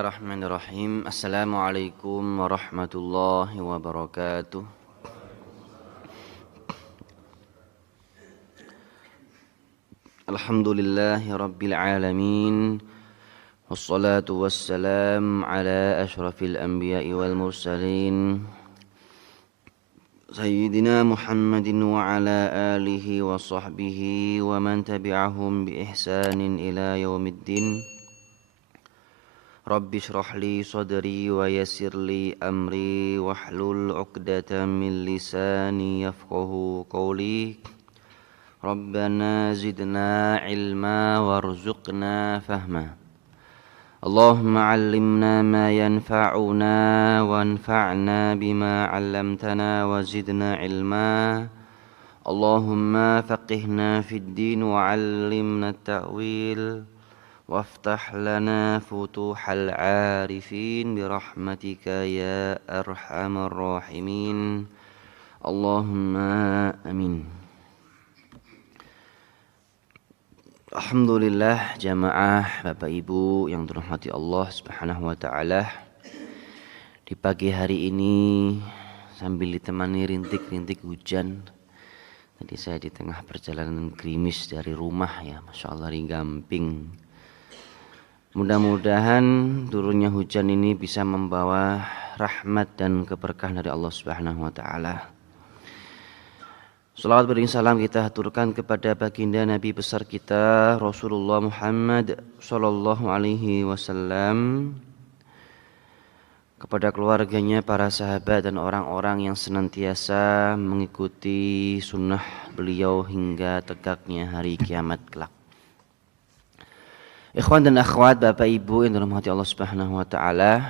Bismillahirrahmanirrahim. Assalamualaikum warahmatullahi wabarakatuh. Alhamdulillahi rabbil alamin. Wassalatu wassalam ala ashrafil anbiya'i wal mursalin Sayyidina Muhammadin wa ala alihi wa sahbihi wa man tabi'ahum bi ihsanin ila yaumiddin. Rabbi shrah li sadri wa yassir li amri wahlul 'uqdatam min lisani yafqahu qawli. Rabbana zidna ilma warzuqna fahma. Allahumma 'allimna ma yanfa'una wanfa'na bima 'allamtana wa zidna ilma. Allahumma faqihna fid din wa 'allimna at-ta'wil. Waftah lana futuhal arifin birahmatika ya arhamar rahimin. Allahumma amin. Alhamdulillah jamaah Bapak Ibu yang dirahmati Allah Subhanahu wa taala. Di pagi hari ini sambil ditemani rintik-rintik hujan. Tadi saya di tengah perjalanan gerimis dari rumah ya, Masya Allah di Gamping. Mudah-mudahan turunnya hujan ini bisa membawa rahmat dan keberkahan dari Allah Subhanahu wa taala. Salawat beriring salam kita haturkan kepada baginda Nabi besar kita Rasulullah Muhammad sallallahu alaihi wasallam, kepada keluarganya, para sahabat dan orang-orang yang senantiasa mengikuti sunnah beliau hingga tegaknya hari kiamat kelak. Ikhwan dan akhwat, Bapak Ibu yang dirahmati Allah Subhanahu wa taala.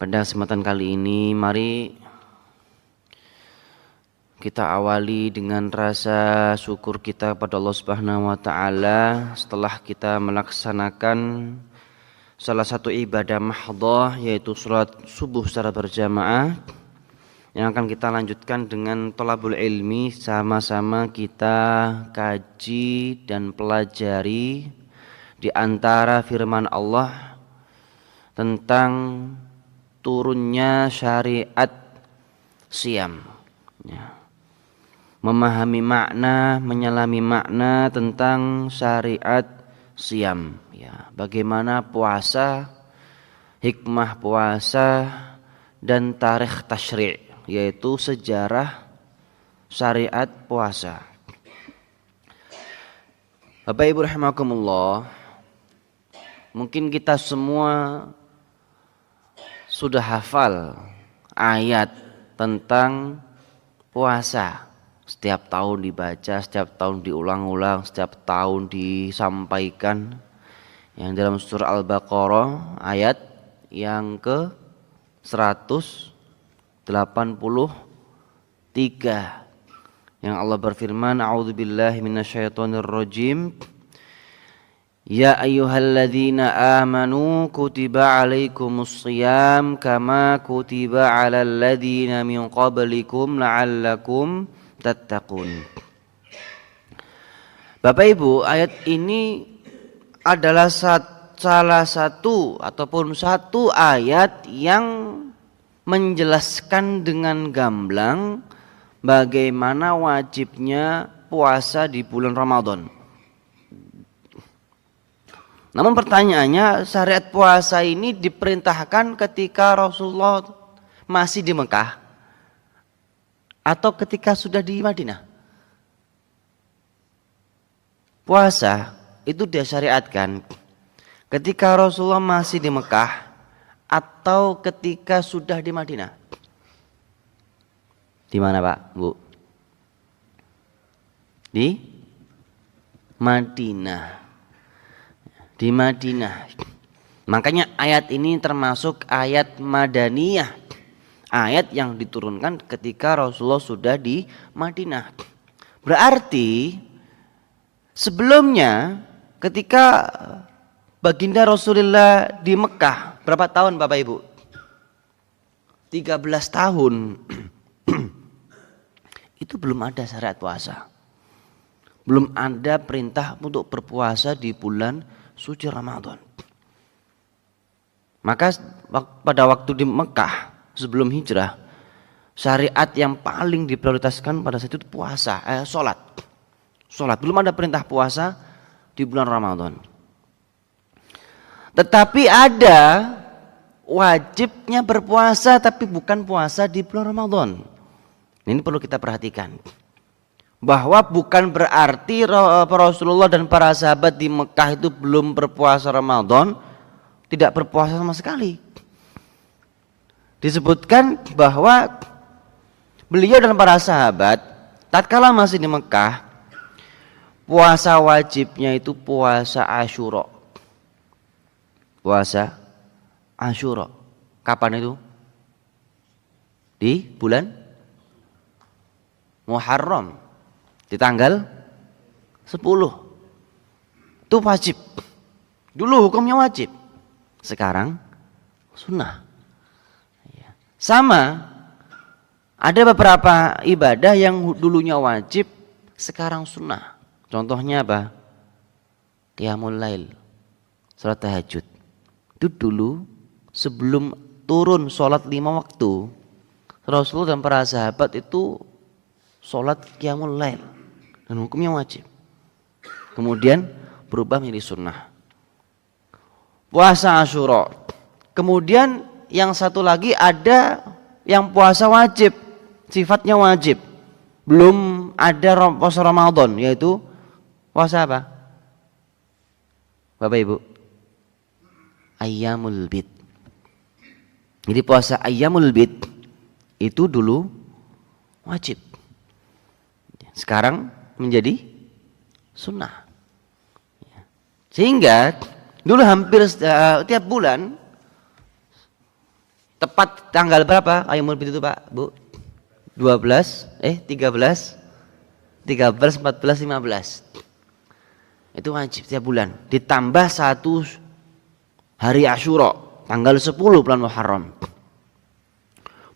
Pada kesempatan kali ini mari kita awali dengan rasa syukur kita kepada Allah Subhanahu wa taala setelah kita melaksanakan salah satu ibadah mahdhah, yaitu salat subuh secara berjamaah, yang akan kita lanjutkan dengan thalabul ilmi, sama-sama kita kaji dan pelajari di antara firman Allah tentang turunnya syariat siam ya. Memahami makna, menyelami makna tentang syariat siam ya. Bagaimana puasa, hikmah puasa, dan tarikh tasyri', yaitu sejarah syariat puasa. Bapak Ibu rahimakumullah, mungkin kita semua sudah hafal ayat tentang puasa. Setiap tahun dibaca, setiap tahun diulang-ulang, setiap tahun disampaikan. Yang dalam surah Al-Baqarah ayat yang ke 183, yang Allah berfirman, a'udzubillahi minasyaitonirrajim. Ya ayyuhalladzina amanu kutiba alaikumus shiyam kama kutiba alal ladzina min qablikum la'allakum tattaqun. Bapak Ibu, ayat ini adalah salah satu ataupun satu ayat yang menjelaskan dengan gamblang bagaimana wajibnya puasa di bulan Ramadan. Namun pertanyaannya, syariat puasa ini diperintahkan ketika Rasulullah masih di Mekah atau ketika sudah di Madinah? Puasa itu disyariatkan ketika Rasulullah masih di Mekah atau ketika sudah di Madinah? Di mana Pak, Bu? Di Madinah. Di Madinah. Makanya ayat ini termasuk ayat Madaniyah. Ayat yang diturunkan ketika Rasulullah sudah di Madinah. Berarti sebelumnya ketika baginda Rasulullah di Mekah, berapa tahun Bapak Ibu? 13 tahun. Itu belum ada syariat puasa. Belum ada perintah untuk berpuasa di bulan suci Ramadan. Maka pada waktu di Mekah sebelum hijrah, syariat yang paling diprioritaskan pada saat itu puasa, sholat. Sholat, belum ada perintah puasa di bulan Ramadan. Tetapi ada wajibnya berpuasa tapi bukan puasa di bulan Ramadan. Ini perlu kita perhatikan. Bahwa bukan berarti Rasulullah dan para sahabat di Mekah itu belum berpuasa Ramadan, tidak berpuasa sama sekali. Disebutkan bahwa beliau dan para sahabat tatkala masih di Mekah, puasa wajibnya itu puasa Asyura. Puasa Asyura. Kapan itu? Di bulan Muharram. Di tanggal 10. Itu wajib. Dulu hukumnya wajib. Sekarang sunnah. Sama, ada beberapa ibadah yang dulunya wajib, sekarang sunnah. Contohnya apa? Qiyamul Lail, salat tahajud. Itu dulu sebelum turun sholat 5 waktu, Rasulullah dan para sahabat itu sholat Qiyamul Lail dan hukumnya wajib. Kemudian berubah menjadi sunnah. Puasa Asyura. Kemudian yang satu lagi ada yang puasa wajib, sifatnya wajib. Belum ada puasa Ramadan, yaitu puasa apa? Bapak Ibu? Ayyamul Bid. Jadi puasa Ayyamul Bid itu dulu wajib. Sekarang menjadi sunnah. Sehingga dulu hampir tiap bulan, tepat tanggal berapa Ayyamul Bid itu Pak, Bu? 13, 13, 14, 15. Itu wajib tiap bulan. Ditambah satu hari Asyura, tanggal 10 bulan Muharram.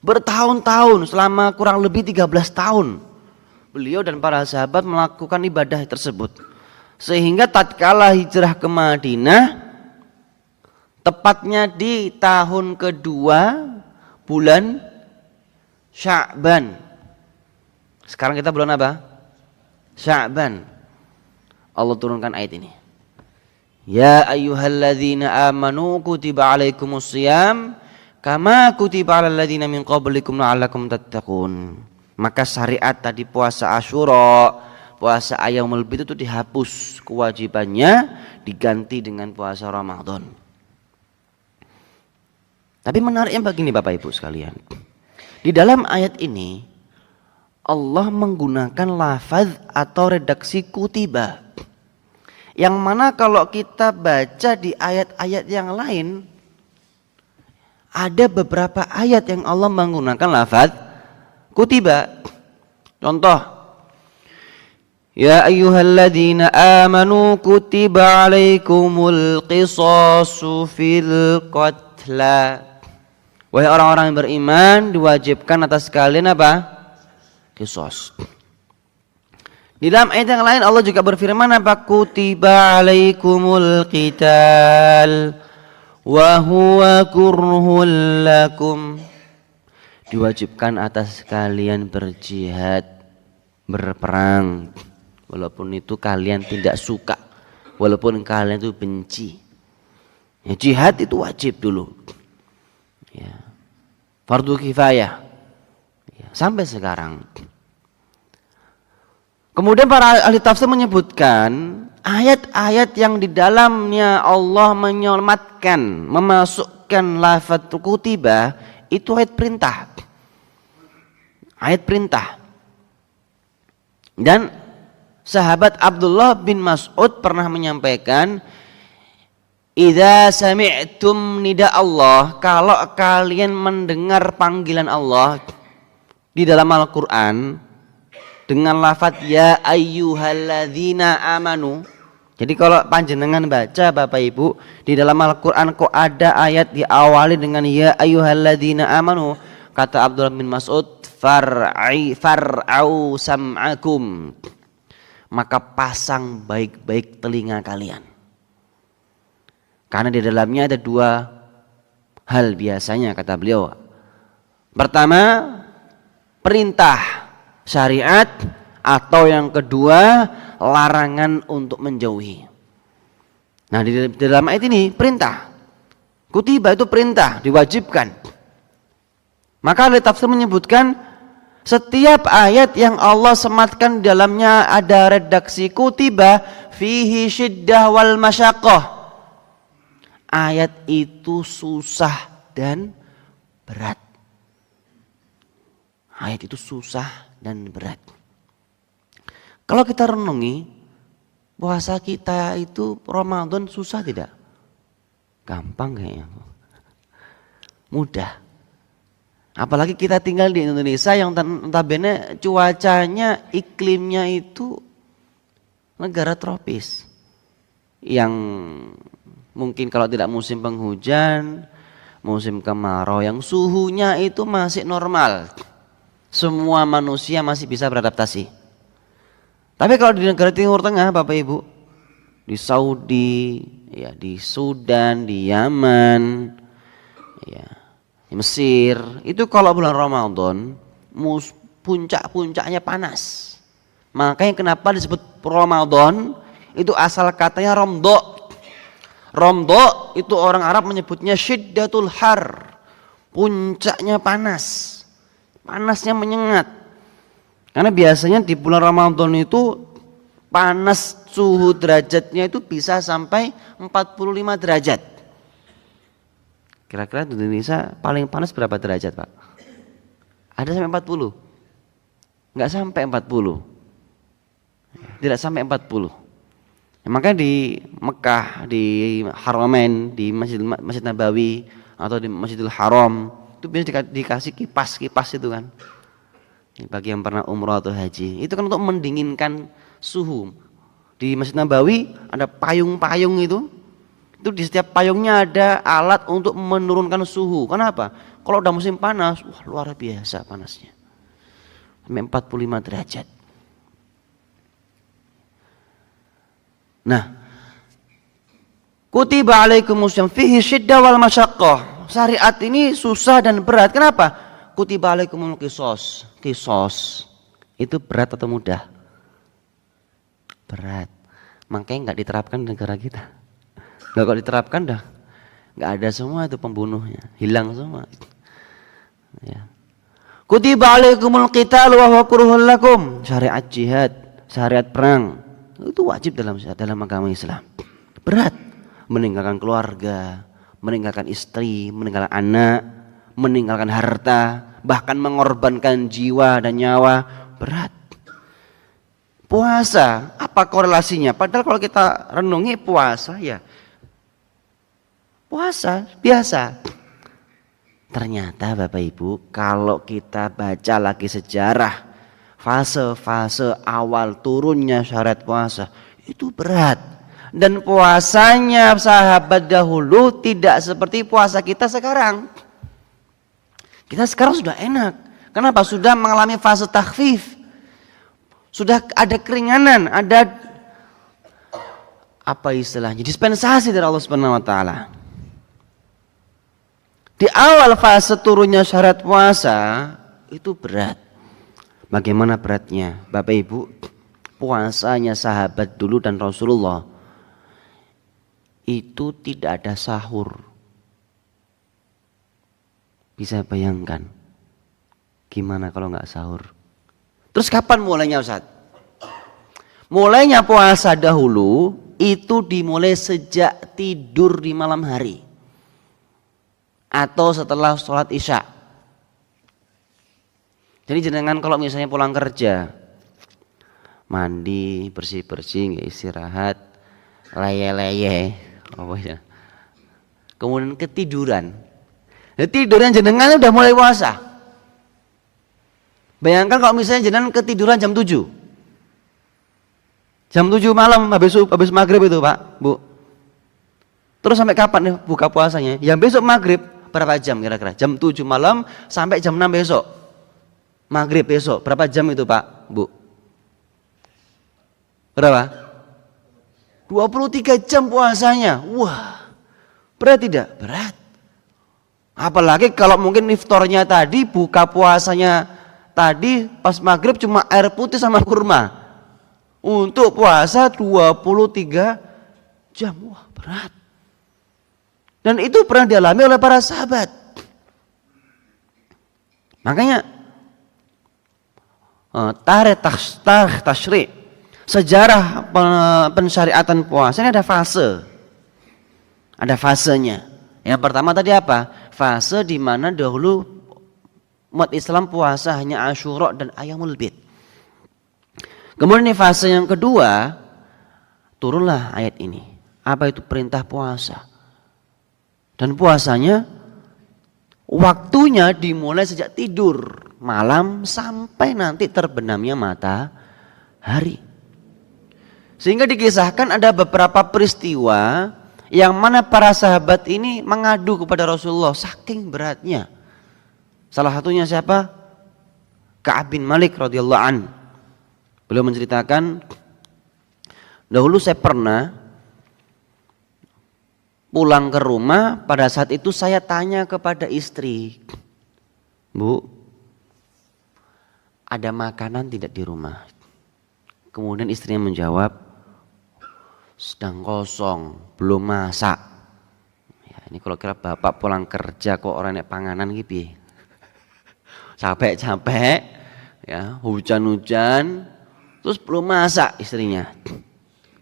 Bertahun-tahun, selama kurang lebih 13 tahun, beliau dan para sahabat melakukan ibadah tersebut. Sehingga tatkala hijrah ke Madinah, tepatnya di tahun kedua bulan Sya'ban. Sekarang kita bulan apa? Sya'ban. Allah turunkan ayat ini. Ya ayyuhalladzina amanu kutiba alaikumusiyam kama kutiba alal ladzina min qablikum la'allakum tattaqun. Maka syariat tadi puasa Asyura, puasa Ayyamul Bid itu dihapus kewajibannya, diganti dengan puasa Ramadan. Tapi menariknya begini Bapak Ibu sekalian. Di dalam ayat ini Allah menggunakan lafaz atau redaksi kutiba. Yang mana kalau kita baca di ayat-ayat yang lain, ada beberapa ayat yang Allah menggunakan lafaz kutiba. Contoh, ya ayyuhalladzina amanu kutiba alaikumul qisasu fil qatla. Wahai orang-orang yang beriman, diwajibkan atas kalian apa? Qisas. Di dalam ayat yang lain Allah juga berfirman apa? Kutiba alaikumul qital wa huwa kurhul lakum. Diwajibkan atas kalian berjihad, berperang, walaupun itu kalian tidak suka, walaupun kalian itu benci. Ya, jihad itu wajib dulu. Ya. Fardu kifayah. Ya, sampai sekarang. Kemudian para ahli tafsir menyebutkan ayat-ayat yang di dalamnya Allah menyelamatkan, memasukkan lafaz kutiba itu ayat perintah. Ayat perintah. Dan sahabat Abdullah bin Mas'ud pernah menyampaikan, idza sami'tum nida Allah, kalau kalian mendengar panggilan Allah di dalam Al-Qur'an dengan lafaz ya ayyuhalladzina amanu. Jadi kalau panjenengan baca Bapak Ibu di dalam Al-Qur'an kok ada ayat diawali dengan ya ayyuhalladzina amanu, kata Abdullah bin Mas'ud, far'au sam'akum, maka pasang baik-baik telinga kalian. Karena di dalamnya ada dua hal biasanya kata beliau. Pertama, perintah syariat, atau yang kedua larangan untuk menjauhi. Nah, di dalam ayat ini perintah. Kutiba itu perintah, diwajibkan. Maka ahli tafsir menyebutkan setiap ayat yang Allah sematkan di dalamnya ada redaksi kutiba fihi syiddah wal masyaqqah. Ayat itu susah dan berat. Ayat itu susah dan berat. Kalau kita renungi, puasa kita itu Ramadan susah tidak? Gampang kayaknya. Mudah. Apalagi kita tinggal di Indonesia yang notabene cuacanya, iklimnya itu negara tropis. Yang mungkin kalau tidak musim penghujan, musim kemarau, yang suhunya itu masih normal. Semua manusia masih bisa beradaptasi. Tapi kalau di negara Timur Tengah, Bapak Ibu, di Saudi, ya, di Sudan, di Yaman, ya, di Mesir, itu kalau bulan Ramadan puncak-puncaknya panas. Makanya kenapa disebut Ramadan, itu asal katanya romdo. Romdo itu orang Arab menyebutnya syiddatul har, puncaknya panas. Panasnya menyengat. Karena biasanya di bulan Ramadan itu panas suhu derajatnya itu bisa sampai 45 derajat. Kira-kira di Indonesia paling panas berapa derajat, Pak? Ada sampai 40? Enggak sampai 40. Tidak sampai 40. Ya, makanya di Mekah, di Haramain, di Masjid Nabawi atau di Masjidil Haram itu biasanya dikasih kipas-kipas itu kan. Bagi yang pernah umrah atau haji, itu kan untuk mendinginkan suhu. Di Masjid Nabawi ada payung-payung itu di setiap payungnya ada alat untuk menurunkan suhu. Kenapa? Kalau udah musim panas, wah luar biasa panasnya. Sampai 45 derajat. Nah, kutiba alaikumusyaum fihi syiddah wal masyaqqah. Syariat ini susah dan berat. Kenapa? Kutiba alaikumul qisas. Qisas itu berat atau mudah? Berat. Makanya enggak diterapkan di negara kita. Nah, kalau diterapkan dah enggak ada semua itu pembunuhnya, hilang semua. Ya. Kutiba alaikumul qital wa huwa kurhul lakum. Syariat jihad, syariat perang itu wajib dalam agama Islam. Berat. Meninggalkan keluarga, meninggalkan istri, meninggalkan anak, meninggalkan harta, bahkan mengorbankan jiwa dan nyawa, berat. Puasa, apa korelasinya? Padahal kalau kita renungi puasa ya puasa biasa. Ternyata Bapak Ibu, kalau kita baca lagi sejarah fase-fase awal turunnya syariat puasa, itu berat. Dan puasanya sahabat dahulu tidak seperti puasa kita sekarang. Kita sekarang sudah enak. Kenapa? Sudah mengalami fase takhfif. Sudah ada keringanan, ada apa istilahnya? Dispensasi dari Allah Subhanahu wa taala. Di awal fase turunnya syariat puasa itu berat. Bagaimana beratnya? Bapak Ibu, puasanya sahabat dulu dan Rasulullah itu tidak ada sahur. Bisa bayangkan gimana kalau nggak sahur? Terus kapan mulainya Ustaz? Mulainya puasa dahulu itu dimulai sejak tidur di malam hari atau setelah sholat isya. Jadi jenengan kalau misalnya pulang kerja, mandi, bersih-bersih, istirahat, leye-leye, apa ya? Kemudian ketiduran. Nah, tidurnya jenengan udah mulai puasa. Bayangkan kalau misalnya jenengan ketiduran jam 7. Jam 7 malam habis maghrib itu Pak, Bu. Terus sampai kapan nih buka puasanya? Yang besok maghrib berapa jam kira-kira? Jam 7 malam sampai jam 6 besok. Maghrib besok berapa jam itu Pak, Bu? Berapa? 23 jam puasanya. Wah, berat tidak? Berat. Apalagi kalau mungkin iftarnya tadi, buka puasanya tadi pas maghrib cuma air putih sama kurma. Untuk puasa 23 jam, wah berat. Dan itu pernah dialami oleh para sahabat. Makanya tarikh tasyri', sejarah pensyariatan puasa ini ada fase. Ada fasenya. Yang pertama tadi apa? Fase di mana dahulu umat Islam puasa hanya Asyura dan Ayyamul Bid. Kemudian di fase yang kedua turunlah ayat ini. Apa itu perintah puasa? Dan puasanya waktunya dimulai sejak tidur malam sampai nanti terbenamnya matahari. Sehingga dikisahkan ada beberapa peristiwa yang mana para sahabat ini mengadu kepada Rasulullah saking beratnya. Salah satunya siapa? Ka'ab bin Malik radhiyallahu an. Beliau menceritakan, dahulu saya pernah pulang ke rumah, pada saat itu saya tanya kepada istri, Bu, ada makanan tidak di rumah? Kemudian istrinya menjawab, sedang kosong, belum masak. Ya, ini kalau kira bapak pulang kerja kok orang nek panganan gitu, capek-capek, ya hujan-hujan, terus belum masak istrinya.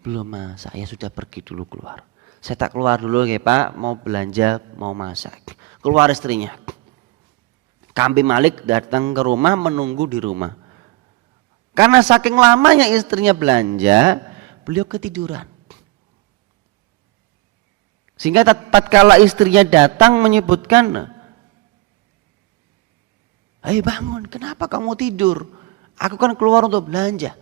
Belum masak, ya sudah pergi dulu keluar. Saya tak keluar dulu ya Pak, mau belanja, mau masak. Keluar istrinya. Ka'ab bin Malik datang ke rumah, menunggu di rumah. Karena saking lamanya istrinya belanja, beliau ketiduran. Sehingga tatkala istrinya datang menyebutkan, "Ayo bangun, kenapa kamu tidur? Aku kan keluar untuk belanja."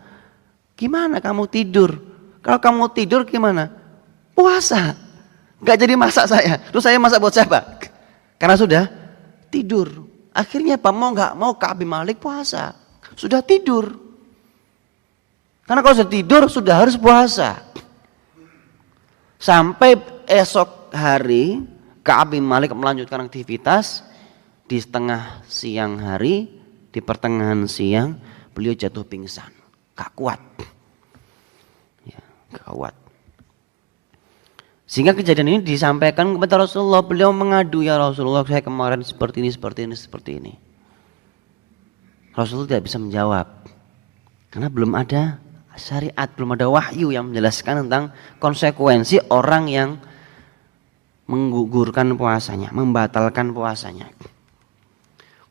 "Gimana kamu tidur? Kalau kamu tidur gimana?" "Puasa, gak jadi masak saya." "Terus saya masak buat siapa?" Karena sudah tidur. Akhirnya apa? Mau gak mau Ka'ab bin Malik puasa. Sudah tidur. Karena kalau sudah tidur sudah harus puasa. Sampai esok hari Ka'ab bin Malik melanjutkan aktivitas. Di setengah siang hari, di pertengahan siang beliau jatuh pingsan. Gak kuat. Ya, gak kuat. Sehingga kejadian ini disampaikan kepada Rasulullah. Beliau mengadu, "Ya Rasulullah, saya kemarin seperti ini, seperti ini, seperti ini." Rasulullah tidak bisa menjawab. Karena belum ada syariat, belum ada wahyu yang menjelaskan tentang konsekuensi orang yang menggugurkan puasanya, membatalkan puasanya.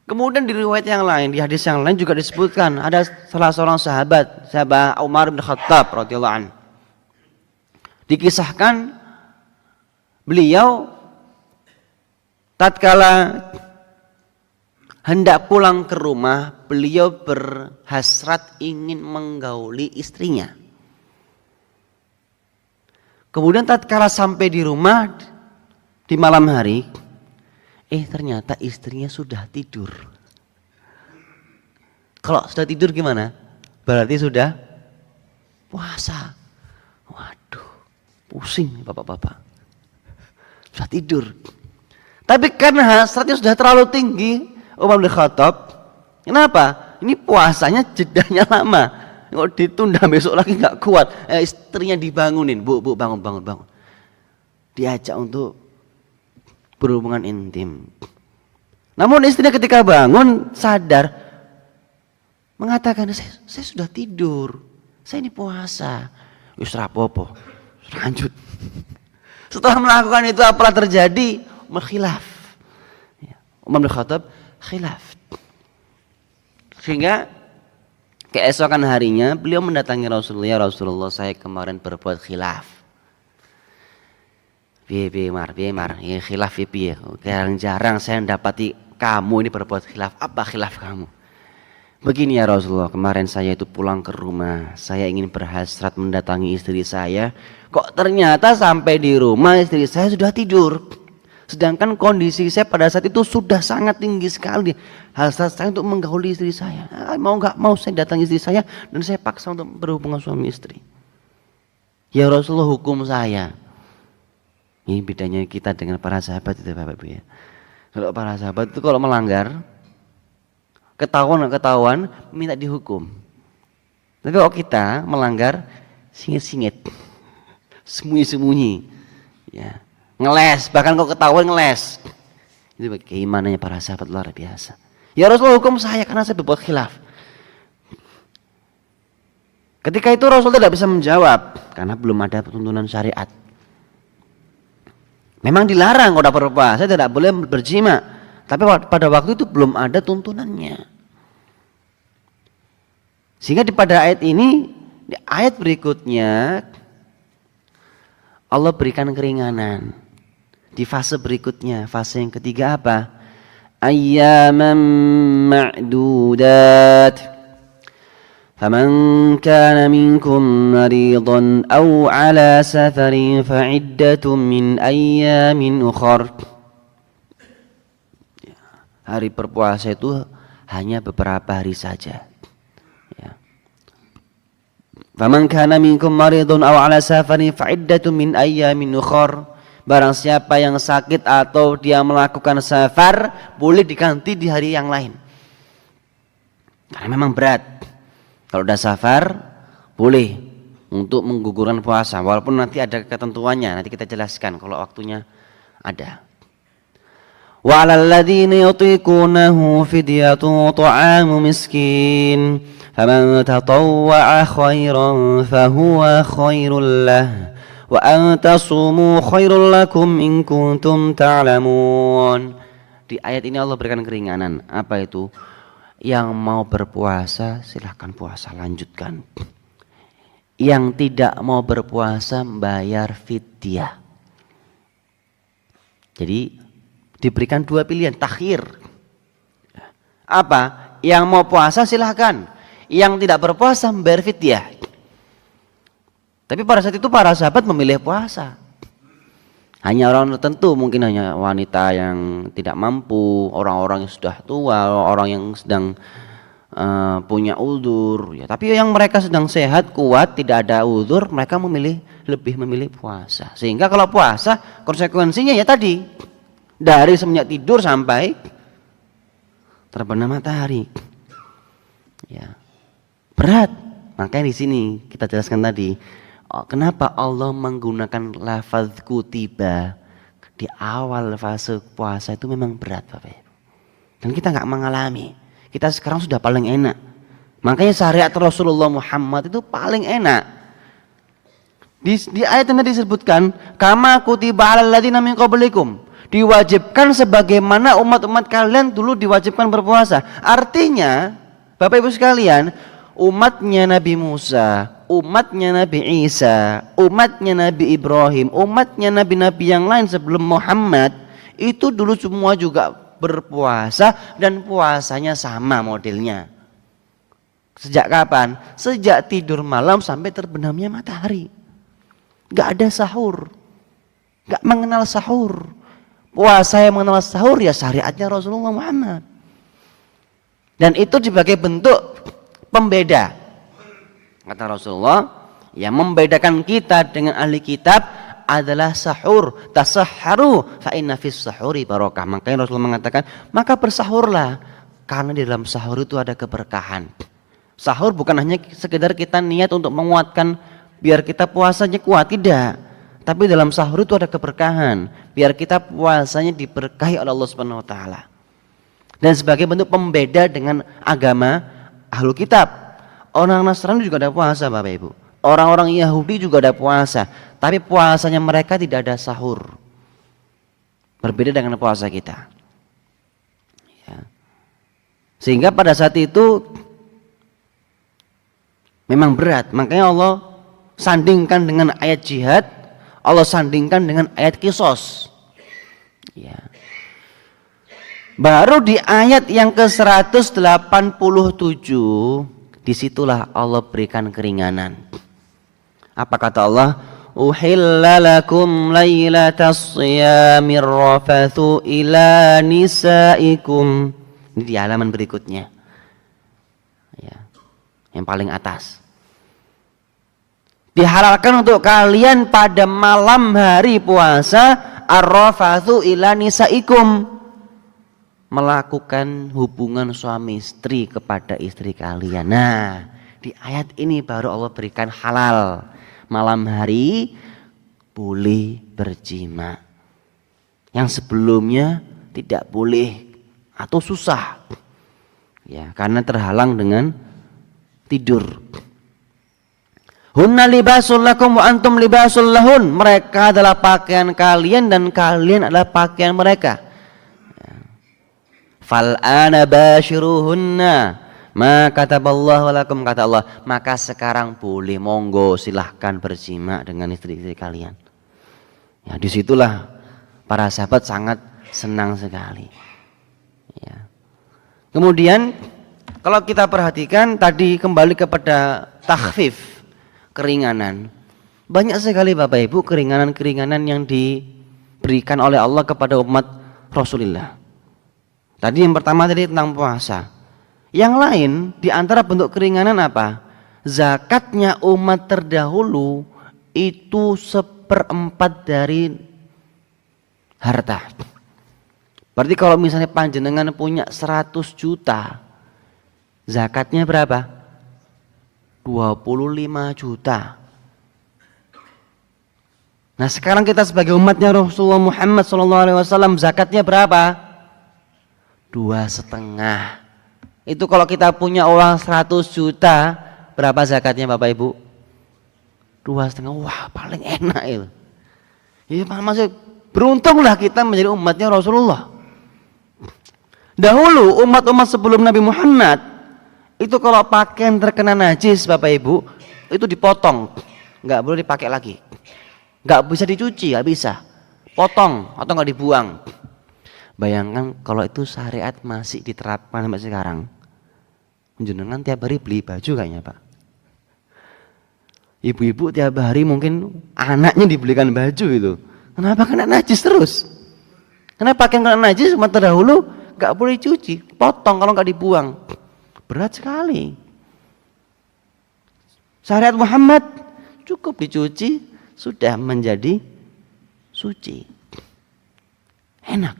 Kemudian di riwayat yang lain, di hadis yang lain juga disebutkan ada salah seorang sahabat Umar bin Khattab radhiyallahu anhu. Dikisahkan beliau tatkala hendak pulang ke rumah, beliau berhasrat ingin menggauli istrinya. Kemudian tatkala sampai di rumah di malam hari, ternyata istrinya sudah tidur. Kalau sudah tidur gimana? Berarti sudah puasa. Waduh, pusing bapak-bapak. Sudah tidur. Tapi karena hasratnya sudah terlalu tinggi, Umar bin Khattab, kenapa? Ini puasanya jedanya lama. Kalau ditunda besok lagi nggak kuat. Istrinya dibangunin, bu bangun. Diajak untuk berhubungan intim. Namun istrinya ketika bangun sadar, mengatakan, saya sudah tidur, saya ini puasa. Wis rapopo, lanjut. Setelah melakukan itu apalah terjadi? Khilaf. Umar bin Khattab khilaf. Sehingga keesokan harinya beliau mendatangi Rasulullah, "Ya Rasulullah, saya kemarin berbuat khilaf." Piye Mar, ya khilaf piye. Jarang-jarang saya mendapati kamu ini berbuat khilaf. Apa khilaf kamu? "Begini ya Rasulullah, kemarin saya itu pulang ke rumah, saya ingin berhasrat mendatangi istri saya. Kok ternyata sampai di rumah istri saya sudah tidur. Sedangkan kondisi saya pada saat itu sudah sangat tinggi sekali. Hasrat saya untuk menggauli istri saya. Mau gak mau saya datang istri saya dan saya paksa untuk berhubungan suami istri. Ya Rasulullah, hukum saya." Ini bedanya kita dengan para sahabat itu Bapak Ibu ya. Kalau para sahabat itu kalau melanggar, ketahuan minta dihukum. Tapi kalau kita melanggar, singit-singit, sembunyi-sembunyi, ya, ngeles, bahkan kalau ketahuan ngeles. Itu keimanannya para sahabat luar biasa. Ya Rasulullah hukum saya karena saya berbuat khilaf. Ketika itu Rasul tidak bisa menjawab karena belum ada tuntunan syariat. Memang dilarang kalau berpuasa tidak boleh berjima, tapi pada waktu itu belum ada tuntunannya. Sehingga pada ayat ini, di ayat berikutnya Allah berikan keringanan. Di fase berikutnya, fase yang ketiga apa? Ayyaman ma'dudat. فمن كان منكم مريضا أو على سفر فعدة من أيام أخر. Hari berpuasa itu hanya beberapa hari saja. فمن كان منكم مريض أو على سفر فعدة من أيام أخر. Barang siapa yang sakit atau dia melakukan safar, boleh diganti di hari yang lain. Karena memang berat. Kalau udah safar boleh untuk menggugurkan puasa, walaupun nanti ada ketentuannya, nanti kita jelaskan kalau waktunya ada. Wa 'alal ladzina yutiqunahu fidyatun ta'amu miskin faman tatawwa'a khairan fahuwa khairul lah wa an tasumu khairul lakum in kuntum ta'lamun. Di ayat ini Allah berikan keringanan. Apa itu? Yang mau berpuasa silahkan puasa, lanjutkan. Yang tidak mau berpuasa bayar fidyah. Jadi diberikan dua pilihan, takhir. Apa? Yang mau puasa silahkan, yang tidak berpuasa bayar fidyah. Tapi pada saat itu para sahabat memilih puasa. Hanya orang tertentu, mungkin hanya wanita yang tidak mampu, orang-orang yang sudah tua, orang yang sedang punya uzur. Ya, tapi yang mereka sedang sehat, kuat, tidak ada uzur, mereka lebih memilih puasa. Sehingga kalau puasa konsekuensinya ya tadi, dari semenjak tidur sampai terbenam matahari. Ya, berat. Makanya di sini kita jelaskan tadi. Kenapa Allah menggunakan lafaz kutiba di awal fase puasa itu memang berat Bapak Ibu. Dan kita nggak mengalami. Kita sekarang sudah paling enak. Makanya syariat Rasulullah Muhammad itu paling enak. Di ayat yang tadi disebutkan, kama kutiba 'alal ladzina min qablikum. Diwajibkan sebagaimana umat-umat kalian dulu diwajibkan berpuasa. Artinya, Bapak Ibu sekalian, umatnya Nabi Musa, umatnya Nabi Isa, umatnya Nabi Ibrahim, umatnya nabi-nabi yang lain sebelum Muhammad itu dulu semua juga berpuasa dan puasanya sama modelnya. Sejak kapan? Sejak tidur malam sampai terbenamnya matahari. Gak ada sahur, gak mengenal sahur. Puasa yang mengenal sahur ya syariatnya Rasulullah Muhammad. Dan itu sebagai bentuk pembeda. Kata Rasulullah, yang membedakan kita dengan ahli kitab adalah sahur. Tasahharu fa inna fis sahuri barakah. Makanya Rasulullah mengatakan, maka bersahurlah karena di dalam sahur itu ada keberkahan. Sahur bukan hanya sekedar kita niat untuk menguatkan biar kita puasanya kuat, tidak. Tapi dalam sahur itu ada keberkahan, biar kita puasanya diberkahi oleh Allah Subhanahu wa taala. Dan sebagai bentuk pembeda dengan agama ahlu kitab. Orang Nasrani juga ada puasa Bapak Ibu. Orang-orang Yahudi juga ada puasa. Tapi puasanya mereka tidak ada sahur. Berbeda dengan puasa kita. Ya. Sehingga pada saat itu memang berat. Makanya Allah sandingkan dengan ayat jihad. Allah sandingkan dengan ayat kisos. Ya. Baru di ayat yang ke-187 disitulah Allah berikan keringanan. Apa kata Allah? Uhilla lakum laylatas siyamir rafathu ila nisaikum. Ini di halaman berikutnya. Ya, yang paling atas. Dihalalkan untuk kalian pada malam hari puasa ar-rafathu ila nisaikum. melakukan hubungan suami istri kepada istri kalian. Nah, di ayat ini baru Allah berikan halal. Malam hari boleh berjima. Yang sebelumnya tidak boleh atau susah. Ya, karena terhalang dengan tidur. Hunna libasul lakum wa antum libasul lahun. Mereka adalah pakaian kalian dan kalian adalah pakaian mereka. Fal ana bashiruhunna ma kataballahu lakum, kata Allah, maka sekarang boleh, monggo silahkan berjima dengan istri-istri kalian. Ya, disitulah para sahabat sangat senang sekali. Ya. Kemudian kalau kita perhatikan tadi kembali kepada takhfif, keringanan. Banyak sekali Bapak Ibu keringanan-keringanan yang diberikan oleh Allah kepada umat Rasulullah. Tadi yang pertama tadi tentang puasa. Yang lain di antara bentuk keringanan apa? Zakatnya umat terdahulu itu 1/4 dari harta. Berarti kalau misalnya panjenengan punya 100 juta, zakatnya berapa? 25 juta. Nah, sekarang kita sebagai umatnya Rasulullah Muhammad SAW, zakatnya berapa? 2,5. Itu kalau kita punya uang 100 juta, berapa zakatnya Bapak Ibu? 2,5. Wah, paling enak itu. Ya, maksud beruntunglah kita menjadi umatnya Rasulullah. Dahulu umat-umat sebelum Nabi Muhammad itu kalau pakaian terkena najis Bapak Ibu itu dipotong, nggak boleh dipakai lagi, nggak bisa dicuci, nggak bisa, potong atau nggak dibuang. Bayangkan kalau itu syariat masih diterapkan sampai sekarang, jenengan tiap hari beli baju kayaknya Pak. Ibu-ibu tiap hari mungkin anaknya dibelikan baju itu. Kenapa kena najis terus? Karena pakaian kena najis umat terdahulu nggak boleh cuci, potong kalau nggak dibuang. Berat sekali. Syariat Muhammad cukup dicuci sudah menjadi suci. Enak.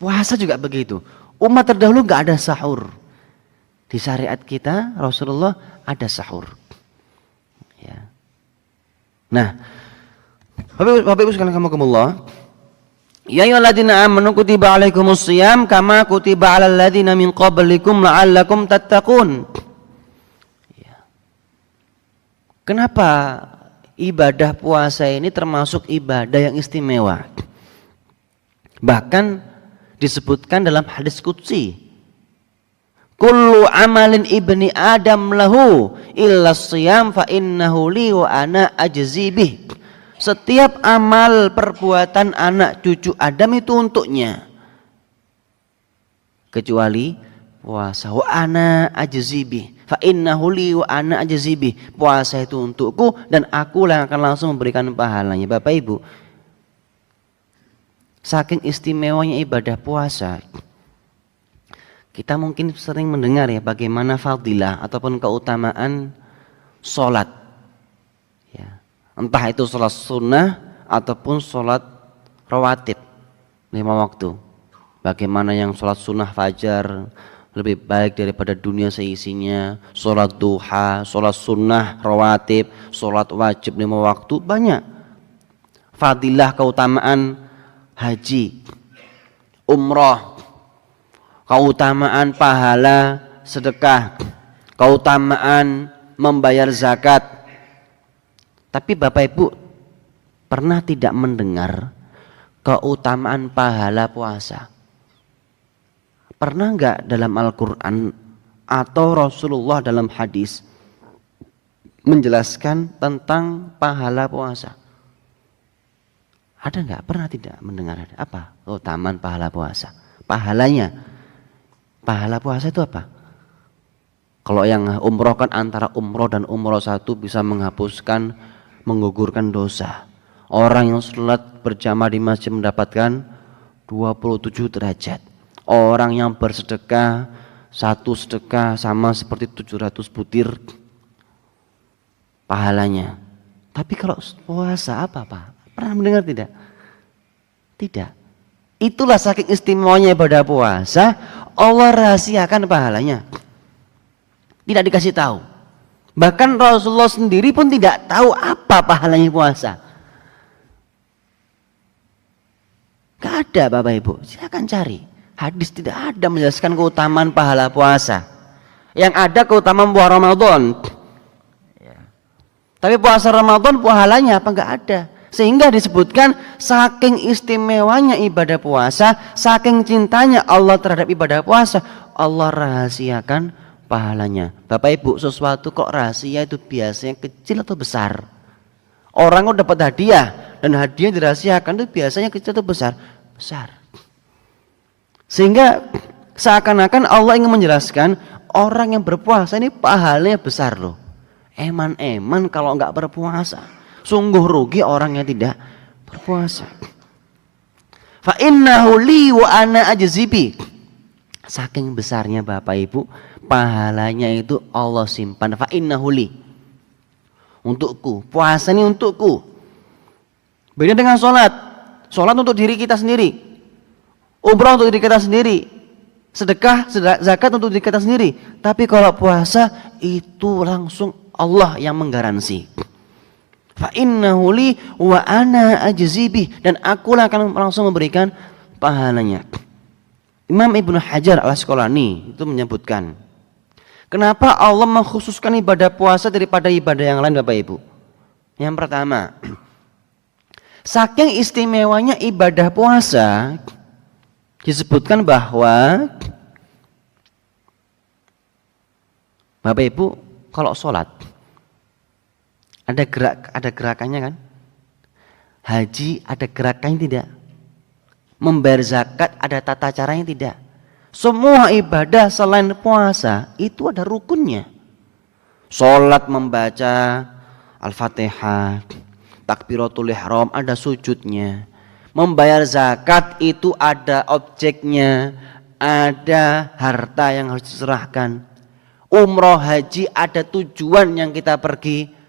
Puasa juga begitu. Umat terdahulu nggak ada sahur. Di syariat kita Rasulullah ada sahur. Ya. Nah, Bapak Ibu sekalian rahimakumullah. Ya ayyuhalladzina amanu kutiba alaikumus shiyam kama kutiba alal ladzina min qablikum la'allakum tattaqun. Ya. Kenapa ibadah puasa ini termasuk ibadah yang istimewa? Bahkan disebutkan dalam hadis qudsi, kullu amalin ibni adam lahu illa shiyam fa innahu li wa ana ajzi bih. Setiap amal perbuatan anak cucu Adam itu untuknya kecuali puasa. Wa ana ajzi bih fa innahu li wa ana ajzi bih. Puasa itu untukku dan aku yang akan langsung memberikan pahalanya. Bapak Ibu, saking istimewanya ibadah puasa, kita mungkin sering mendengar ya bagaimana fadilah ataupun keutamaan sholat. Ya. Entah itu sholat sunnah ataupun sholat rawatib 5 waktu. Bagaimana yang sholat sunnah fajar lebih baik daripada dunia seisinya. Sholat duha, sholat sunnah rawatib, sholat wajib 5 waktu, banyak. Fadilah keutamaan haji, umroh, keutamaan pahala sedekah, keutamaan membayar zakat. Tapi Bapak Ibu pernah tidak mendengar keutamaan pahala puasa? Pernah enggak dalam Al-Quran atau Rasulullah dalam hadis menjelaskan tentang pahala puasa? Ada enggak? Pernah tidak mendengar? Apa keutamaan pahala puasa? Pahalanya, pahala puasa itu apa? Kalau yang umroh kan antara umroh dan umroh satu bisa menghapuskan, menggugurkan dosa. Orang yang sholat berjamaah di masjid mendapatkan 27 derajat. Orang yang bersedekah, satu sedekah sama seperti 700 butir pahalanya. Tapi kalau puasa apa Pak? Pernah mendengar tidak? Tidak. Itulah saking istimewanya ibadah puasa, Allah rahasiakan pahalanya. Tidak dikasih tahu. Bahkan Rasulullah sendiri pun tidak tahu apa pahalanya puasa. Gak ada Bapak Ibu, silakan cari. Hadis tidak ada menjelaskan keutamaan pahala puasa. Yang ada keutamaan puasa Ramadan. Tapi puasa Ramadan pahalanya apa? Gak ada. Sehingga disebutkan saking istimewanya ibadah puasa, saking cintanya Allah terhadap ibadah puasa, Allah rahasiakan pahalanya. Bapak Ibu, sesuatu kok rahasia itu biasanya kecil atau besar? Orang kok dapat hadiah dan hadiah dirahasiakan itu biasanya kecil atau besar? Besar. Sehingga seakan-akan Allah ingin menjelaskan orang yang berpuasa ini pahalanya besar loh. Eman-eman kalau enggak berpuasa. Sungguh rugi orang yang tidak berpuasa. Fa innahu li wa ana ajzibi. Saking besarnya Bapak Ibu, pahalanya itu Allah simpan. Fa innahu li. Untukku, puasa ini untukku. Beda dengan sholat. Sholat untuk diri kita sendiri. Umrah untuk diri kita sendiri. Sedekah, zakat untuk diri kita sendiri. Tapi kalau puasa itu langsung Allah yang menggaransi. Fa innahu li wa ana ajzibi, dan akulah akan langsung memberikan pahalanya. Imam Ibnu Hajar Al-Asqalani itu menyebutkan, kenapa Allah mengkhususkan ibadah puasa daripada ibadah yang lain Bapak Ibu? Yang pertama, saking istimewanya ibadah puasa, disebutkan bahwa Bapak Ibu kalau sholat ada gerakannya kan? Haji ada gerakannya tidak? Membayar zakat ada tata caranya tidak? Semua ibadah selain puasa itu ada rukunnya. Sholat membaca Al-Fatihah, takbiratul ihram ada sujudnya. Membayar zakat itu ada objeknya, ada harta yang harus diserahkan. Umroh haji ada tujuan yang kita pergi.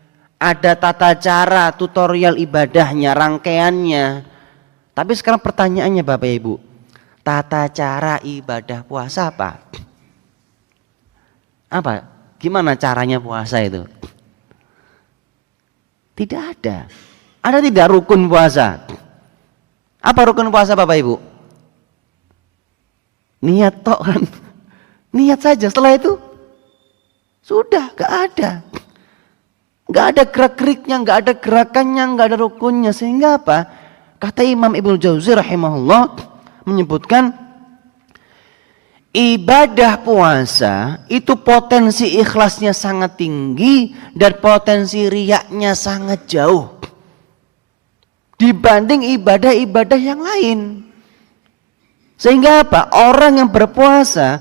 Ada tata cara, tutorial ibadahnya, rangkaiannya. Tapi sekarang pertanyaannya Bapak Ibu, tata cara ibadah puasa apa? Apa? Gimana caranya puasa itu? Tidak ada. Ada tidak rukun puasa? Apa rukun puasa Bapak Ibu? Niat tok kan? Niat saja, setelah itu sudah gak ada. Gak ada gerak-geriknya, gak ada gerakannya, gak ada rukunnya. Sehingga apa? Kata Imam Ibnu Jauzi rahimahullah menyebutkan, ibadah puasa itu potensi ikhlasnya sangat tinggi dan potensi riyaknya sangat jauh dibanding ibadah-ibadah yang lain. Sehingga apa? Orang yang berpuasa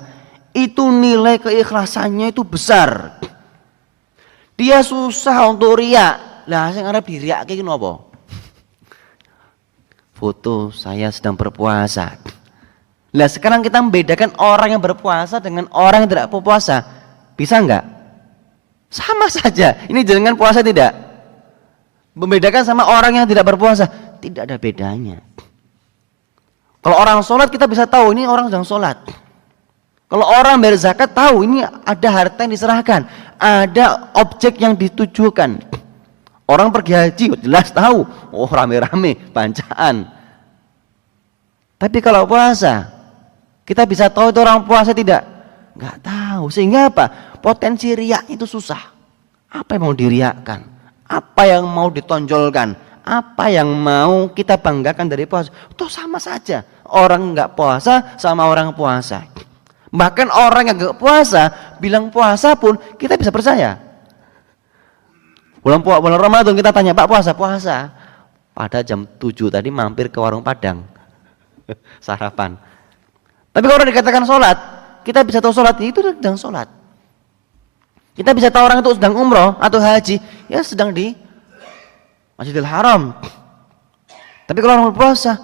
itu nilai keikhlasannya itu besar. Dia susah untuk riak. Lah sing arep diriak iki napa? Foto saya sedang berpuasa. Lah sekarang kita membedakan orang yang berpuasa dengan orang yang tidak berpuasa. Bisa enggak? Sama saja. Ini dengan puasa tidak? Membedakan sama orang yang tidak berpuasa, tidak ada bedanya. Kalau orang sholat kita bisa tahu ini orang sedang sholat. Kalau orang bayar zakat tahu ini ada harta yang diserahkan, ada objek yang ditujukan. Orang pergi haji jelas tahu, oh rame-rame bancaan. Tapi kalau puasa kita bisa tahu itu orang puasa tidak? Enggak tahu. Sehingga apa? Potensi riak itu susah. Apa yang mau diriakkan? Apa yang mau ditonjolkan? Apa yang mau kita banggakan dari puasa? Itu sama saja. Orang enggak puasa sama orang puasa. Bahkan orang yang enggak puasa bilang puasa pun kita bisa percaya. Bulan Ramadan kita tanya, Pak puasa? Puasa. Pada jam 7 tadi mampir ke warung Padang sarapan. Tapi kalau dikatakan sholat, kita bisa tahu sholat itu sedang sholat. Kita bisa tahu orang itu sedang umroh atau haji, ya sedang di Masjidil Haram. Tapi kalau orang berpuasa,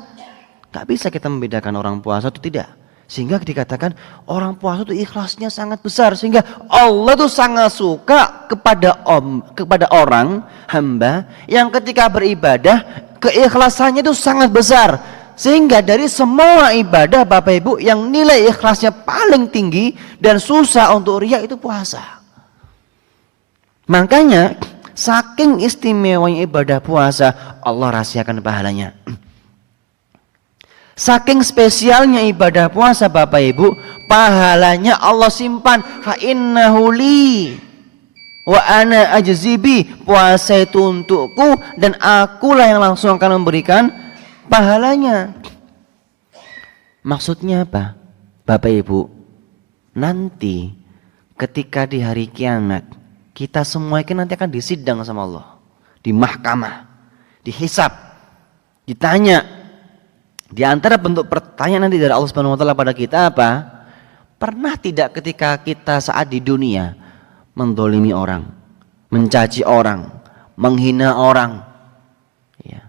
gak bisa kita membedakan orang puasa atau tidak. Sehingga dikatakan orang puasa itu ikhlasnya sangat besar. Sehingga Allah itu sangat suka kepada orang hamba yang ketika beribadah keikhlasannya itu sangat besar. Sehingga dari semua ibadah Bapak Ibu yang nilai ikhlasnya paling tinggi dan susah untuk riya itu puasa. Makanya saking istimewanya ibadah puasa, Allah rahasiakan pahalanya. Saking spesialnya ibadah puasa Bapak Ibu, pahalanya Allah simpan. Fa innahu li wa ana ajzibi. Puasa itu untukku dan akulah yang langsung akan memberikan pahalanya. Maksudnya apa? Bapak Ibu, nanti ketika di hari kiamat kita semua ini nanti akan disidang sama Allah, di mahkamah, dihisab, ditanya. Di antara bentuk pertanyaan nanti dari Allah Subhanahu wa taala pada kita apa? Pernah tidak ketika kita saat di dunia mendolimi orang, mencaci orang, menghina orang? Ya.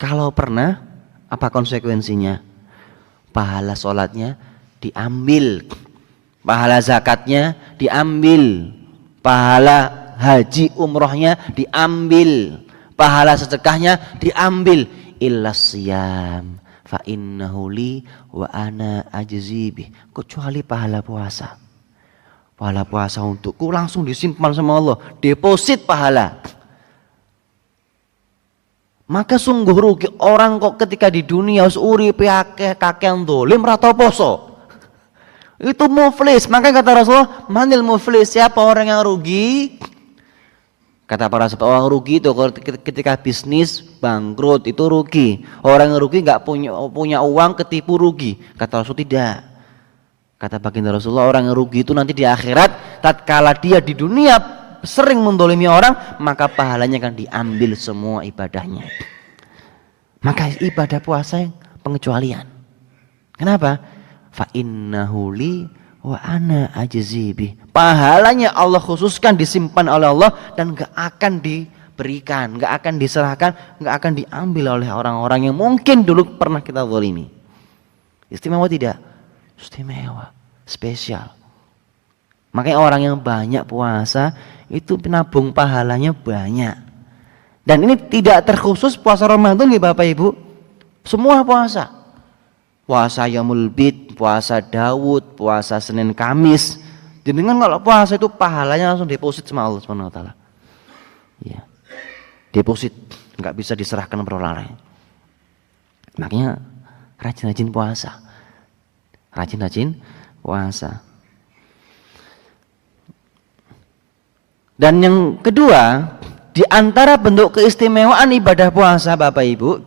Kalau pernah, apa konsekuensinya? Pahala sholatnya diambil, pahala zakatnya diambil, pahala haji umrohnya diambil, pahala sedekahnya diambil. Illa siyam fa innahu li wa ana ajzibih. Kecuali pahala puasa. Pahala puasa untukku langsung disimpan sama Allah, deposit pahala. Maka sungguh rugi orang kok ketika di dunia uripe akeh kakean dolim ra tau poso. Itu muflis. Maka kata Rasulullah, manil muflis, siapa orang yang rugi? Kata para sahabat, orang rugi itu ketika bisnis bangkrut itu rugi. Orang yang rugi nggak punya uang ketipu rugi. Kata Rasul tidak. Kata baginda Rasulullah, orang yang rugi itu nanti di akhirat, tatkala dia di dunia sering mendolimi orang, maka pahalanya akan diambil semua ibadahnya. Maka ibadah puasa yang pengecualian. Kenapa? Fa innahu li wa ana ajzibi. Pahalanya Allah khususkan disimpan oleh Allah dan gak akan diberikan, gak akan diserahkan, gak akan diambil oleh orang-orang yang mungkin dulu pernah kita zalimi. Istimewa tidak? Istimewa, spesial. Makanya orang yang banyak puasa itu penabung pahalanya banyak. Dan ini tidak terkhusus puasa Ramadan ya Bapak Ibu. Semua puasa. Puasa Yaumul Bid, puasa Daud, puasa Senin Kamis. Jadi dengan kalau puasa itu pahalanya langsung deposit sama Allah Subhanahu wa taala. Ya. Deposit, enggak bisa diserahkan per orang lain. Makanya rajin-rajin puasa. Rajin-rajin puasa. Dan yang kedua, di antara bentuk keistimewaan ibadah puasa Bapak Ibu,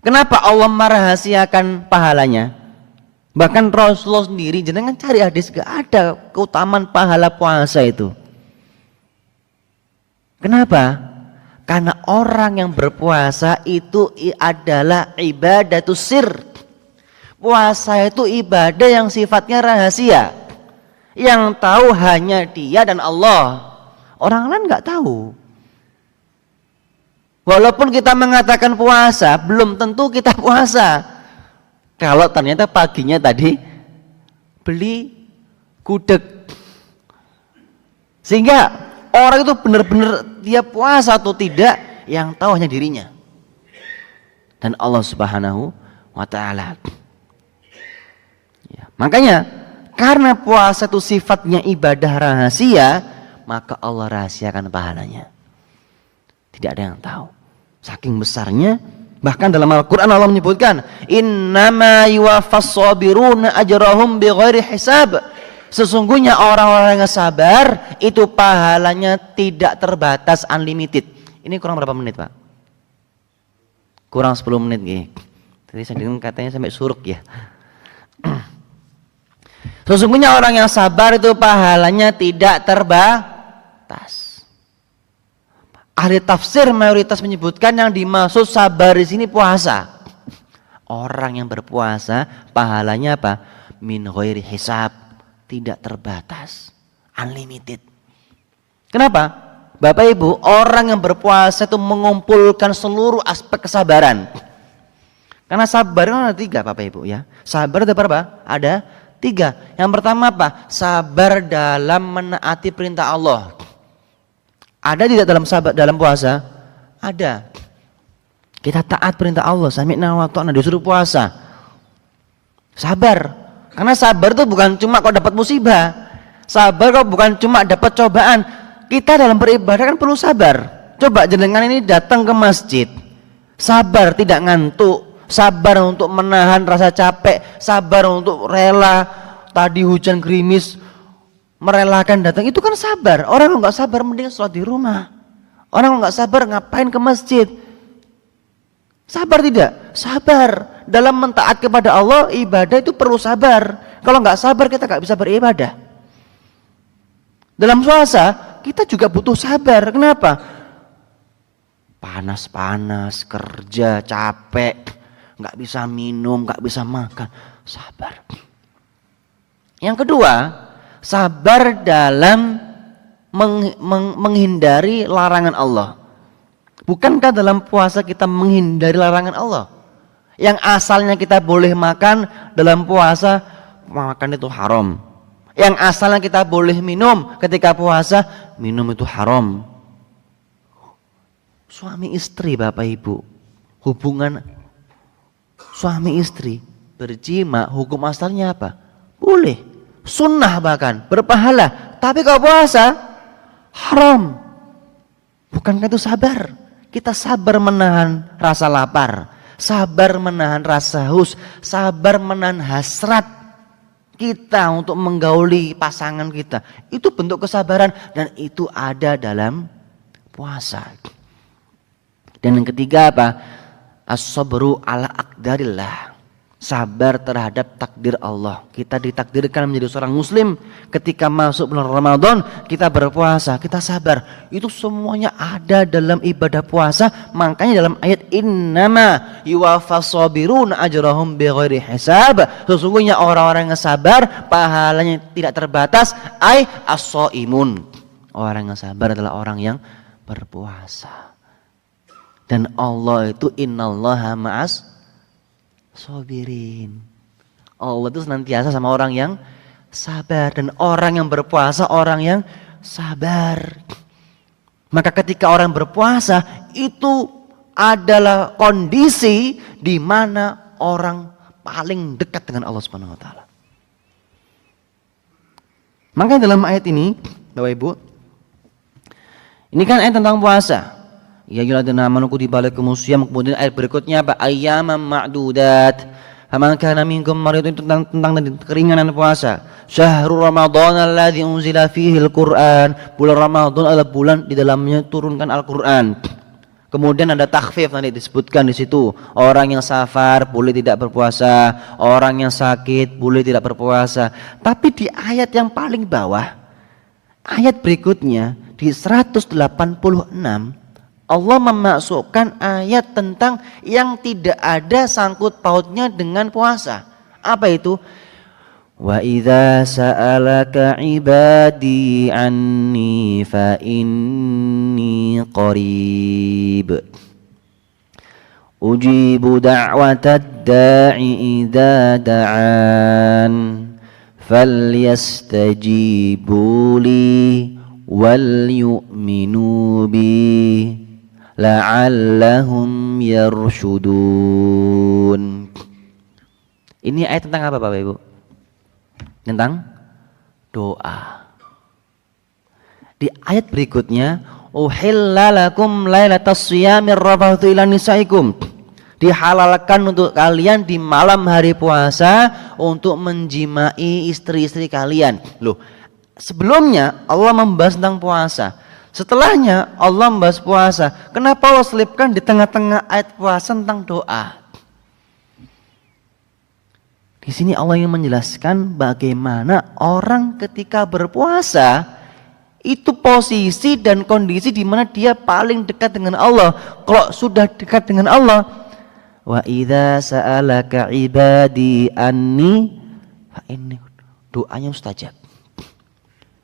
kenapa Allah merahasiakan pahalanya? Bahkan Rasulullah sendiri, jangan cari hadis, gak ada keutamaan pahala puasa itu. Kenapa? Karena orang yang berpuasa itu adalah ibadatus sir. Puasa itu ibadah yang sifatnya rahasia. Yang tahu hanya dia dan Allah. Orang lain gak tahu. Walaupun kita mengatakan puasa, belum tentu kita puasa. Kalau ternyata paginya tadi beli gudeg. Sehingga orang itu benar-benar dia puasa atau tidak, yang tahu hanya dirinya. Dan Allah Subhanahu wa taala. Ya, makanya karena puasa itu sifatnya ibadah rahasia, maka Allah rahasiakan pahalanya. Tidak ada yang tahu. Saking besarnya, bahkan dalam Al-Quran Allah menyebutkan, innama yuwaffas sabiruna ajrahum bighairi hisab. Sesungguhnya orang-orang yang sabar itu pahalanya tidak terbatas, unlimited. Ini kurang berapa menit Pak? Kurang 10 menit nih. Tadi saya dengar katanya sampai suruk ya. Sesungguhnya orang yang sabar itu pahalanya tidak terbatas. Ahli tafsir mayoritas menyebutkan yang dimaksud sabar di sini puasa. Orang yang berpuasa pahalanya apa? Min ghairi hisab, tidak terbatas, unlimited. Kenapa? Bapak Ibu, orang yang berpuasa itu mengumpulkan seluruh aspek kesabaran. Karena sabar itu ada 3 Bapak Ibu ya. Sabar ada berapa? Ada 3. Yang pertama apa? Sabar dalam menaati perintah Allah. Ada tidak dalam sabar dalam puasa? Ada. Kita taat perintah Allah, sami'na wa ta'na, disuruh puasa. Sabar. Karena sabar itu bukan cuma kau dapat musibah. Sabar kau bukan cuma dapat cobaan. Kita dalam beribadah kan perlu sabar. Coba jenengan ini datang ke masjid. Sabar tidak ngantuk, sabar untuk menahan rasa capek, sabar untuk rela tadi hujan gerimis merelakan datang, itu kan sabar. Orang nggak sabar mending sholat di rumah. Orang nggak sabar ngapain ke masjid? Sabar tidak? Sabar. Dalam mentaat kepada Allah, ibadah itu perlu sabar. Kalau nggak sabar kita nggak bisa beribadah. Dalam puasa kita juga butuh sabar. Kenapa? Panas-panas, kerja, capek, nggak bisa minum, nggak bisa makan. Sabar. Yang kedua, sabar dalam menghindari larangan Allah. Bukankah dalam puasa kita menghindari larangan Allah? Yang asalnya kita boleh makan, dalam puasa makan itu haram. Yang asalnya kita boleh minum, ketika puasa minum itu haram. Suami istri, Bapak Ibu, hubungan suami istri berjima, hukum asalnya apa? Boleh, sunnah bahkan, berpahala. Tapi kalau puasa haram. Bukankah itu sabar? Kita sabar menahan rasa lapar, sabar menahan rasa haus, sabar menahan hasrat kita untuk menggauli pasangan kita. Itu bentuk kesabaran dan itu ada dalam puasa. Dan yang ketiga apa? As-sabru ala aqdarillah. Sabar terhadap takdir Allah. Kita ditakdirkan menjadi seorang muslim. Ketika masuk bulan Ramadan, kita berpuasa, kita sabar. Itu semuanya ada dalam ibadah puasa. Makanya dalam ayat innama yuwaffas sabiruna ajrahum bighairi hisab. Sesungguhnya orang-orang yang sabar pahalanya tidak terbatas. Ai as-shaimun. Orang yang sabar adalah orang yang berpuasa. Dan Allah itu innallaha ma'as sabirin. Allah itu senantiasa sama orang yang sabar. Dan orang yang berpuasa orang yang sabar. Maka ketika orang berpuasa itu adalah kondisi di mana orang paling dekat dengan Allah Subhanahu wa taala. Makanya dalam ayat ini, Bapak Ibu, ini kan ayat tentang puasa. Ya ayyuhalladzina amanu kutiba alaikumus syiyam. Kemudian ayat berikutnya apa? Ayyaman ma'dudat. Faman kana minkum maridun, itu tentang keringanan puasa. Syahrul Ramadan alladzi unzila fihil Qur'an. Bulan Ramadan adalah bulan di dalamnya turunkan Al-Qur'an. Kemudian ada takhfif nanti disebutkan di situ. Orang yang safar boleh tidak berpuasa, orang yang sakit boleh tidak berpuasa. Tapi di ayat yang paling bawah, ayat berikutnya di 186, Allah memasukkan ayat tentang yang tidak ada sangkut pautnya dengan puasa. Apa itu? Wa idza sa'alaka 'ibadi anni fa inni qarib. Ujibu da'watad da'i idza da'an. Falyastajibu li wal yu'minu bi la'allahum yarshudun. Ini ayat tentang apa Bapak Ibu? Tentang doa. Di ayat berikutnya, uhilla lakum lailatas shiyamir rafathu ila nisaikum. Dihalalkan untuk kalian di malam hari puasa untuk menjimai istri-istri kalian. Loh, sebelumnya Allah membahas tentang puasa. Setelahnya Allah membahas puasa. Kenapa Allah selipkan di tengah-tengah ayat puasa tentang doa? Di sini Allah ingin menjelaskan bagaimana orang ketika berpuasa itu posisi dan kondisi di mana dia paling dekat dengan Allah. Kalau sudah dekat dengan Allah, wa idza sa'alaka ibadi anni fa inni, doanya mustajab.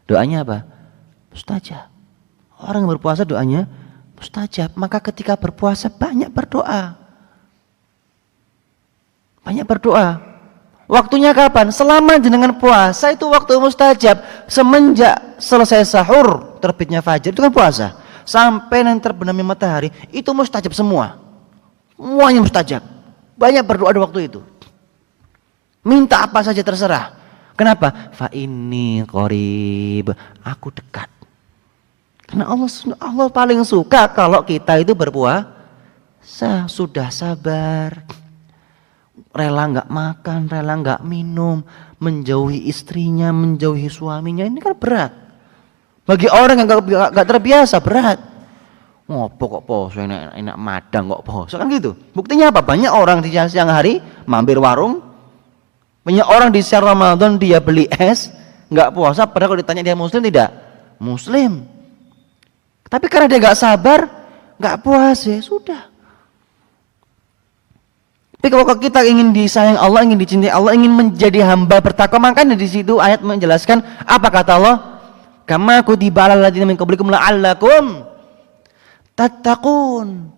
Doanya apa? Mustajab. Orang yang berpuasa doanya mustajab. Maka ketika berpuasa banyak berdoa. Banyak berdoa. Waktunya kapan? Selama jenengan puasa itu waktu mustajab. Semenjak selesai sahur, terbitnya fajar itu kan puasa. Sampai nanti terbenamnya matahari itu mustajab semua. Semuanya mustajab. Banyak berdoa di waktu itu. Minta apa saja terserah. Kenapa? Fa inni qarib. Aku dekat. Karena Allah paling suka kalau kita itu berpuasa, sudah sabar, rela nggak makan, rela nggak minum, menjauhi istrinya, menjauhi suaminya, ini kan berat. Bagi orang yang nggak terbiasa berat. Ngopo kok poso, enak madang kok poso kan gitu. Buktinya apa? Banyak orang di siang hari mampir warung, banyak orang di siang Ramadan dia beli es, nggak puasa. Padahal kalau ditanya dia Muslim tidak, Muslim. Tapi karena dia nggak sabar, nggak puasa, sudah. Tapi kalau kita ingin disayang Allah, ingin dicintai Allah, ingin menjadi hamba bertakwa, makanya di situ ayat menjelaskan apa kata Allah? Kama kutiba alal ladzina min qablikum la'allakum tattaqun.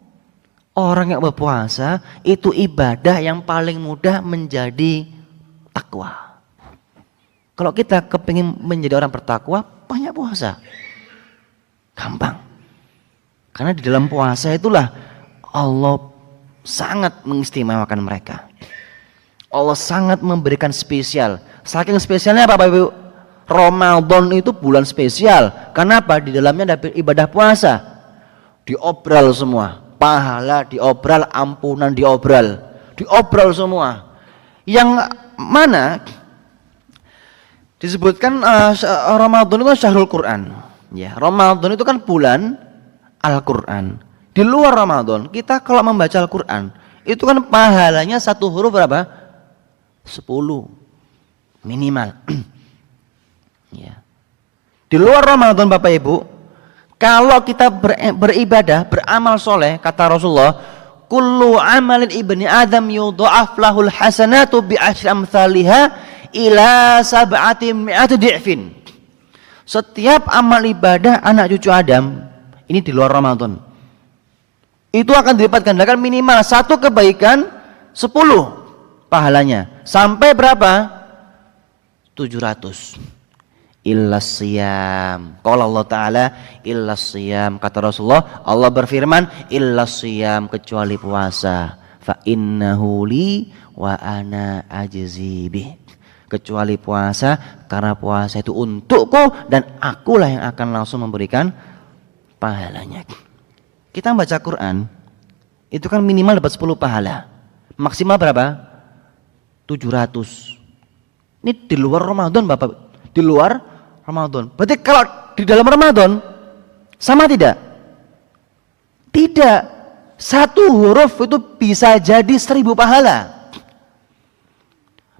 Orang yang berpuasa itu ibadah yang paling mudah menjadi takwa. Kalau kita kepingin menjadi orang bertakwa, banyak puasa. Gampang. Karena di dalam puasa itulah Allah sangat mengistimewakan mereka. Allah sangat memberikan spesial. Saking spesialnya apa Bapak Ibu? Ramadan itu bulan spesial. Kenapa? Di dalamnya ada ibadah puasa. Diobral semua. Pahala diobral, ampunan diobral. Diobral semua. Yang mana disebutkan Ramadan itu kan syahrul Quran. Ya, Ramadan itu kan bulan Al-Quran. Di luar Ramadan, kita kalau membaca Al-Quran, itu kan pahalanya satu huruf berapa? 10 minimal. Ya. Di luar Ramadan Bapak Ibu, kalau kita beribadah, beramal soleh, kata Rasulullah, kullu amalin ibni Adam yudha'af lahul hasanatu bi asyri amthaliha ila sab'ati mi'ati di'fin. Setiap amal ibadah anak cucu Adam, ini di luar Ramadan, itu akan dilipat gandakan minimal satu kebaikan 10 pahalanya. Sampai berapa? 700. Illas siyam. Qala Allah Ta'ala illas siyam. Kata Rasulullah, Allah berfirman illas siyam, kecuali puasa. Fa innahu li wa ana ajzi bih. Kecuali puasa, karena puasa itu untukku dan akulah yang akan langsung memberikan pahalanya. Kita baca Quran itu kan minimal dapat 10 pahala. Maksimal berapa? 700. Ini di luar Ramadan Bapak. Di luar Ramadan. Berarti kalau di dalam Ramadan sama tidak? Tidak. Satu huruf itu bisa jadi 1000 pahala.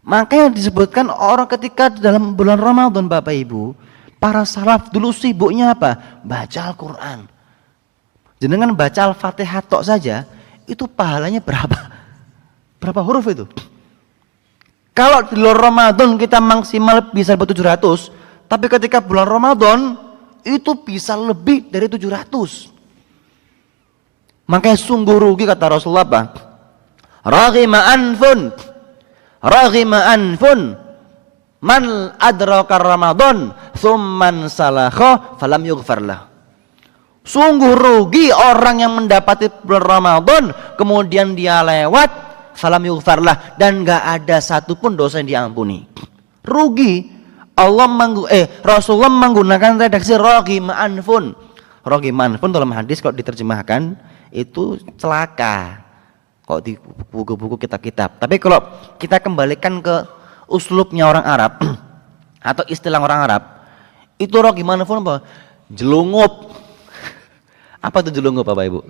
Makanya disebutkan orang ketika dalam bulan Ramadan Bapak Ibu, para salaf dulu sibuknya apa? Baca Al-Quran. Jenengan baca Al-Fatihah tok saja, itu pahalanya berapa? Berapa huruf itu? Kalau di luar Ramadan kita maksimal bisa 700, tapi ketika bulan Ramadan itu bisa lebih dari 700. Makanya sungguh rugi kata Rasulullah apa? Raghima anfun man adraka Ramadan thumman salakha falam yughfar lah. Sungguh rugi orang yang mendapati bulan Ramadan kemudian dia lewat falam yughfar lah, dan enggak ada satupun dosa yang diampuni. Rugi. Rasulullah menggunakan redaksi raghima anfun. Raghima anfun dalam hadis kalau diterjemahkan itu celaka. Kok di buku-buku kitab-kitab. Tapi kalau kita kembalikan ke uslubnya orang Arab atau istilah orang Arab, itu roh gimana pun apa? Jelungup. Apa itu jelungup Bapak Ibu?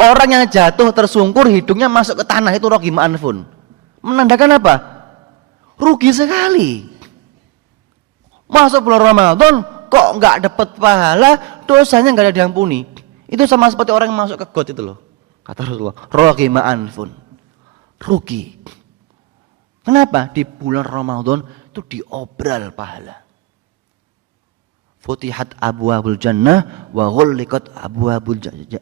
Orang yang jatuh tersungkur hidungnya masuk ke tanah, itu roh gimana pun. Menandakan apa? Rugi sekali. Masuk bulan Ramadan kok nggak dapat pahala, dosanya nggak ada diampuni. Itu sama seperti orang yang masuk ke got itu loh. Kata Rasulullah, roghima anfun, rugi. Kenapa? Di bulan Ramadan itu diobral pahala. Futihat abwabul jannah wa ghulliqat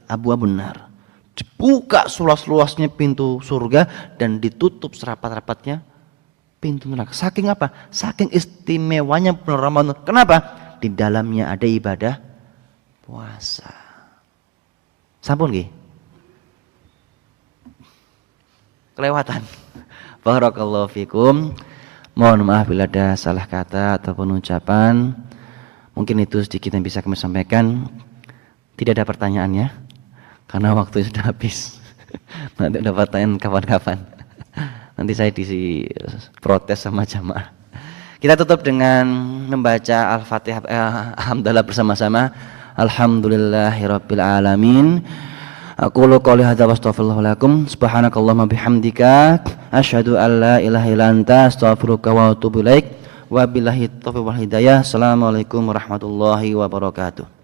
abwabun nar. Dibuka seluas-luasnya pintu surga dan ditutup serapat-rapatnya pintu neraka. Saking apa? Saking istimewanya bulan Ramadan. Kenapa? Di dalamnya ada ibadah puasa. Sampun nggih? kelewatan. Barakallahu fikum. Mohon maaf bila ada salah kata ataupun ucapan. Mungkin itu sedikit yang bisa kami sampaikan. Tidak ada pertanyaannya karena waktu sudah habis. Nanti ada pertanyaan kapan-kapan. Nanti saya protes sama jamaah. Kita tutup dengan membaca Al-Fatihah, alhamdulillah bersama-sama. Alhamdulillahirabbil alamin. Aqulu qouli hadza wa astaghfirullah lakum. Subhanakallahumma bihamdika asyhadu an la ilaha illa anta astaghfiruka wa atubu ilaik. Wabillahi taufiq wal hidayah. Assalamualaikum warahmatullahi wabarakatuh.